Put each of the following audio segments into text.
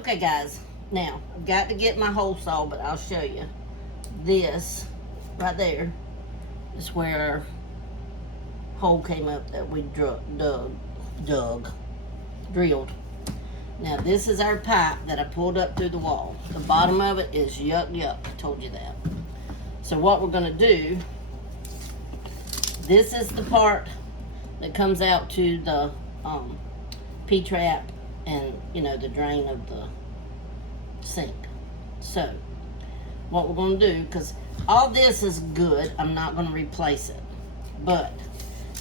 Okay guys, now I've got to get my hole saw, but I'll show you. This right there is where our hole came up that we drilled. Now this is our pipe that I pulled up through the wall. The bottom of it is yuck. I told you that. So what we're gonna do, this is the part that comes out to the P-trap and the drain of the sink. So what we're going to do, because all this is good, I'm not going to replace it, but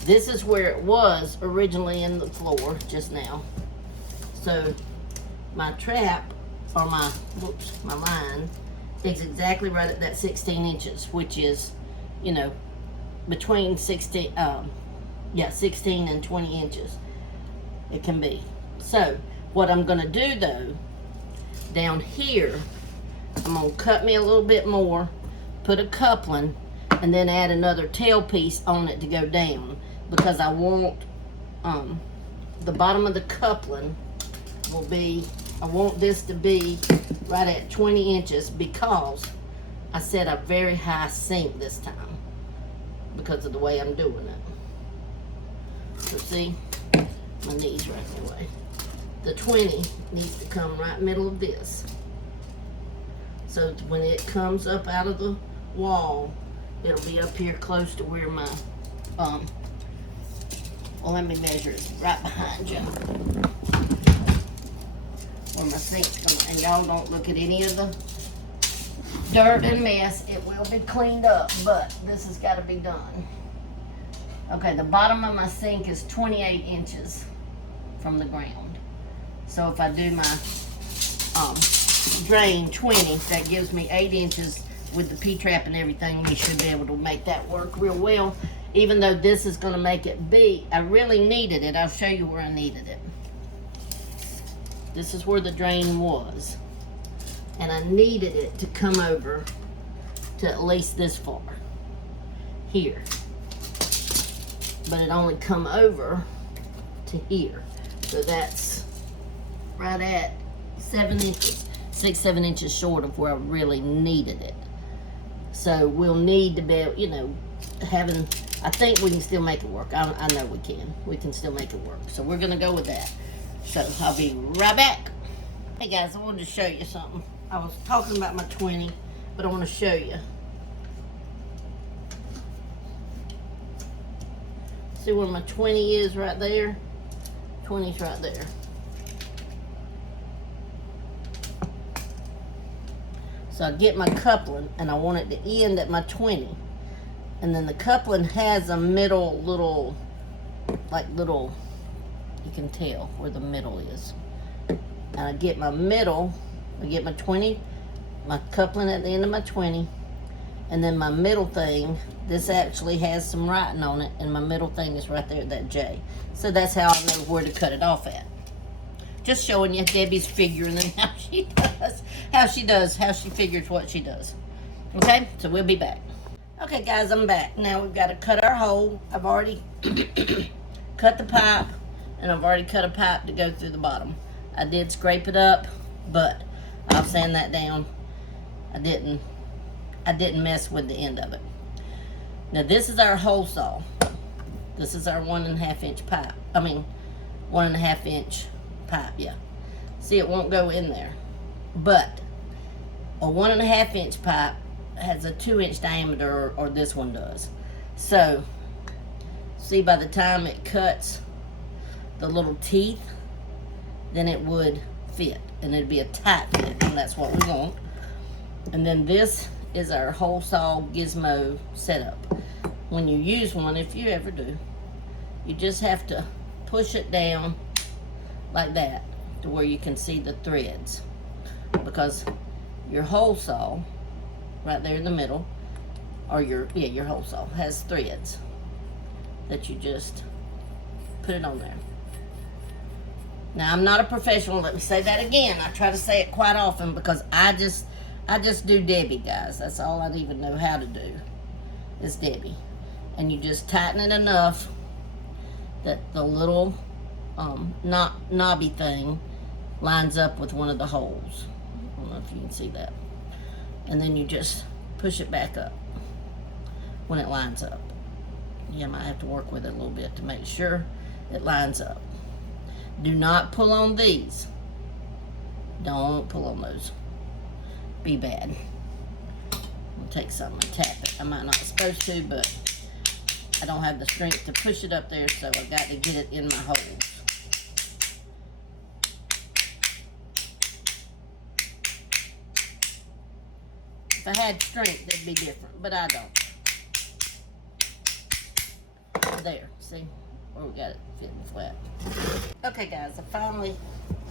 this is where it was originally in the floor just now. So my trap, or my line is exactly right at that 16 inches, which is between 16 and 20 inches it can be. So what I'm gonna do though, down here, I'm gonna cut me a little bit more, put a coupling, and then add another tailpiece on it to go down, because I want the bottom of the coupling will be, I want this to be right at 20 inches because I set a very high sink this time because of the way I'm doing it. So see, my knees right in the way. The 20 needs to come right middle of this. So when it comes up out of the wall, it'll be up here close to where my, well, let me measure it right behind you. Where my sink's going. And y'all don't look at any of the dirt and mess. It will be cleaned up, but this has got to be done. Okay, the bottom of my sink is 28 inches from the ground. So if I do my drain 20, that gives me 8 inches with the P-trap and everything. We should be able to make that work real well. Even though this is going to make it big, I really needed it. I'll show you where I needed it. This is where the drain was. And I needed it to come over to at least this far. Here. But it only come over to here. So that's right at 7 inches. 6-7 inches short of where I really needed it. So we'll need to be, having, I think we can still make it work. I know we can. We can still make it work. So we're going to go with that. So I'll be right back. Hey guys, I wanted to show you something. I was talking about my 20, but I want to show you. See where my 20 is right there? 20's right there. So I get my coupling and I want it to end at my 20. And then the coupling has a middle little, you can tell where the middle is. And I get my middle, I get my 20, my coupling at the end of my 20, and then my middle thing, this actually has some writing on it, and my middle thing is right there at that J. So that's how I know where to cut it off at. Just showing you Debbie's figuring and how she figures what she does. Okay, so we'll be back. Okay guys, I'm back. Now we've got to cut our hole. I've already cut the pipe, and I've already cut a pipe to go through the bottom. I did scrape it up, but I'll sand that down. I didn't mess with the end of it. Now this is our hole saw. This is our 1.5 inch pipe. 1.5 inch pipe, yeah. See, it won't go in there. But a 1.5 inch pipe has a 2 inch diameter, or this one does. So, see, by the time it cuts the little teeth, then it would fit. And it'd be a tight fit, and that's what we want. And then this is our hole saw gizmo setup. When you use one, if you ever do, you just have to push it down like that to where you can see the threads, because your hole saw right there in the middle, or your hole saw has threads that you just put it on there. Now, I'm not a professional. Let me say that again. I try to say it quite often because I just do Debbie, guys. That's all I even know how to do is Debbie. And you just tighten it enough that the little knobby thing lines up with one of the holes. I don't know if you can see that. And then you just push it back up when it lines up. You might have to work with it a little bit to make sure it lines up. Do not pull on these. Don't pull on those. Be bad. I'll take something and tap it. I might not be supposed to, but I don't have the strength to push it up there, so I've got to get it in my holes. If I had strength, it'd be different, but I don't. There, see? Where we got it fitting flat. Okay, guys, I finally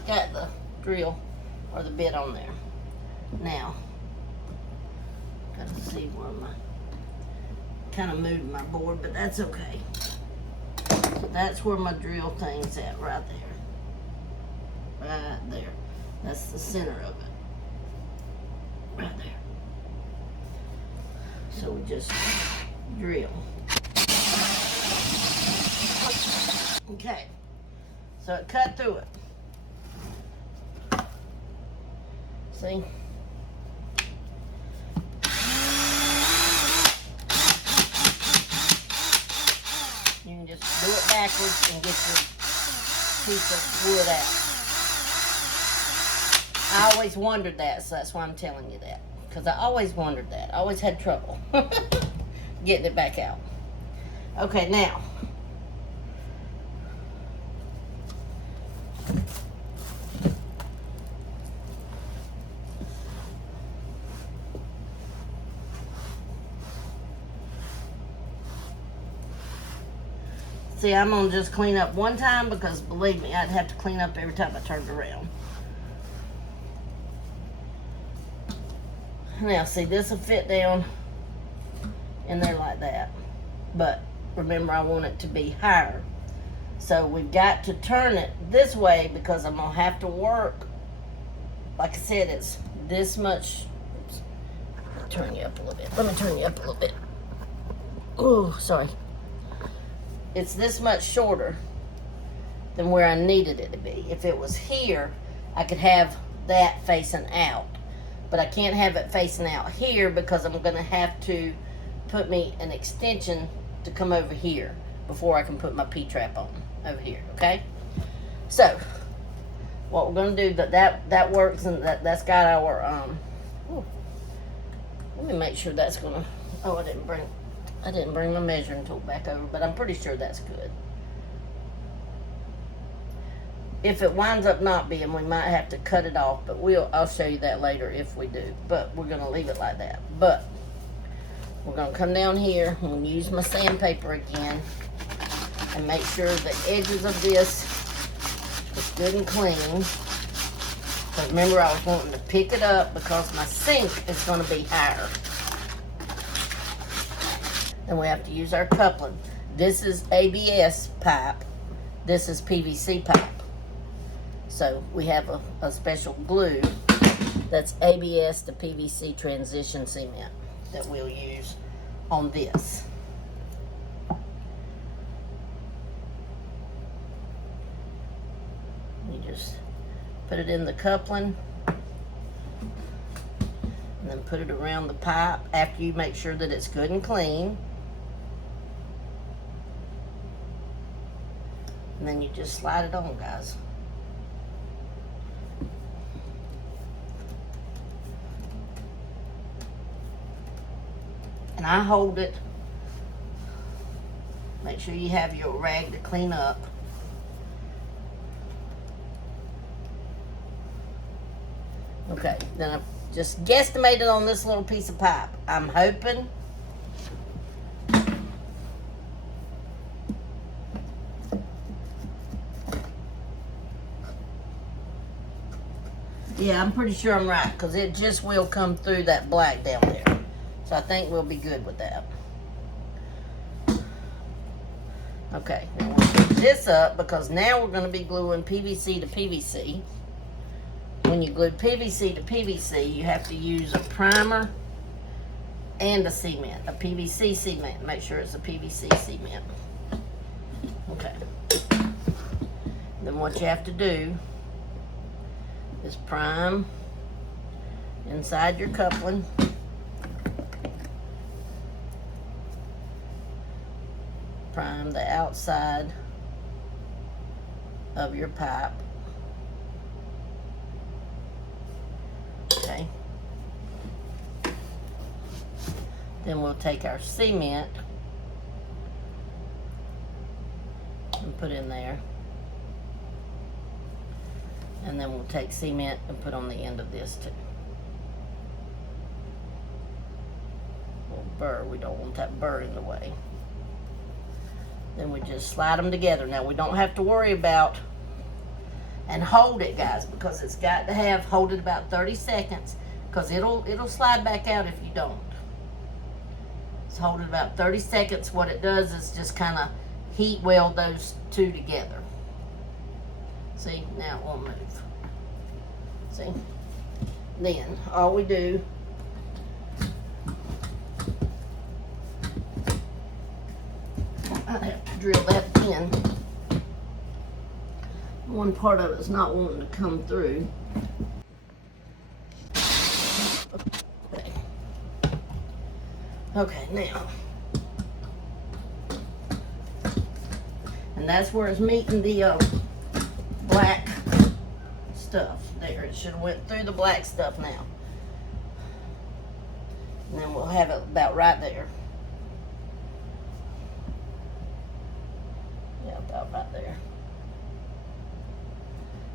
got the drill or the bit on there. Now, gotta see where my, kind of moved my board, but that's okay. So that's where my drill thing's at, right there. Right there. That's the center of it. Right there. So we just drill. Okay, so it cut through it. See? You can just do it backwards and get your piece of wood out. I always wondered that, so that's why I'm telling you that. Because I always wondered that. I always had trouble getting it back out. Okay, now. See, I'm going to just clean up one time because, believe me, I'd have to clean up every time I turned around. Now, see, this will fit down in there like that. But remember, I want it to be higher. So we've got to turn it this way because I'm going to have to work. Like I said, it's this much. Oops. Let me turn you up a little bit. Let me turn you up a little bit. Oh, sorry. It's this much shorter than where I needed it to be. If it was here, I could have that facing out. But I can't have it facing out here because I'm going to have to put me an extension to come over here before I can put my P-trap on over here, okay? So, what we're going to do, that works, and that's got our, let me make sure that's going to, oh, I didn't bring my measuring tool back over, but I'm pretty sure that's good. If it winds up not being, we might have to cut it off, but I'll show you that later if we do. But we're going to leave it like that. But we're going to come down here. I'm going to use my sandpaper again and make sure the edges of this is good and clean. Because remember, I was wanting to pick it up because my sink is going to be higher. And we have to use our coupling. This is ABS pipe. This is PVC pipe. So we have a special glue that's ABS to PVC transition cement that we'll use on this. You just put it in the coupling and then put it around the pipe after you make sure that it's good and clean. And then you just slide it on, guys. And I hold it. Make sure you have your rag to clean up. Okay, then I've just guesstimated on this little piece of pipe. I'm hoping yeah, I'm pretty sure I'm right because it just will come through that black down there. So I think we'll be good with that. Okay, now we'll put this up because now we're going to be gluing PVC to PVC. When you glue PVC to PVC, you have to use a primer and a cement, a PVC cement. Make sure it's a PVC cement. Okay. Then what you have to do is prime inside your coupling. Prime the outside of your pipe. Okay. Then we'll take our cement and put in there. And then we'll take cement and put on the end of this too. Little burr, we don't want that burr in the way. Then we just slide them together. Now we don't have to worry about, and hold it guys, because it's got to have, hold it about 30 seconds, because it'll slide back out if you don't. So hold it about 30 seconds. What it does is just kind of heat weld those two together. See, now it won't move. See? Then all we do, I have to drill that in. One part of it's not wanting to come through. Okay. Okay, now. And that's where it's meeting the black stuff there. It should have went through the black stuff now. And then we'll have it about right there. Yeah, about right there.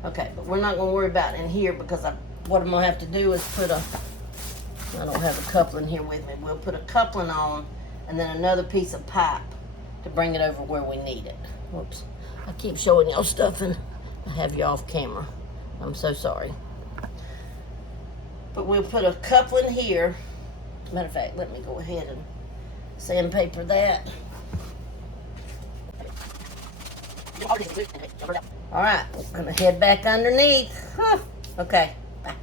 Okay, but we're not going to worry about it in here, because what I'm going to have to do is put I don't have a coupling here with me. We'll put a coupling on and then another piece of pipe to bring it over where we need it. Whoops. I keep showing y'all stuff and I have you off camera. I'm so sorry. But we'll put a coupling here. Matter of fact, let me go ahead and sandpaper that. All right, we're gonna head back underneath. Okay, bye.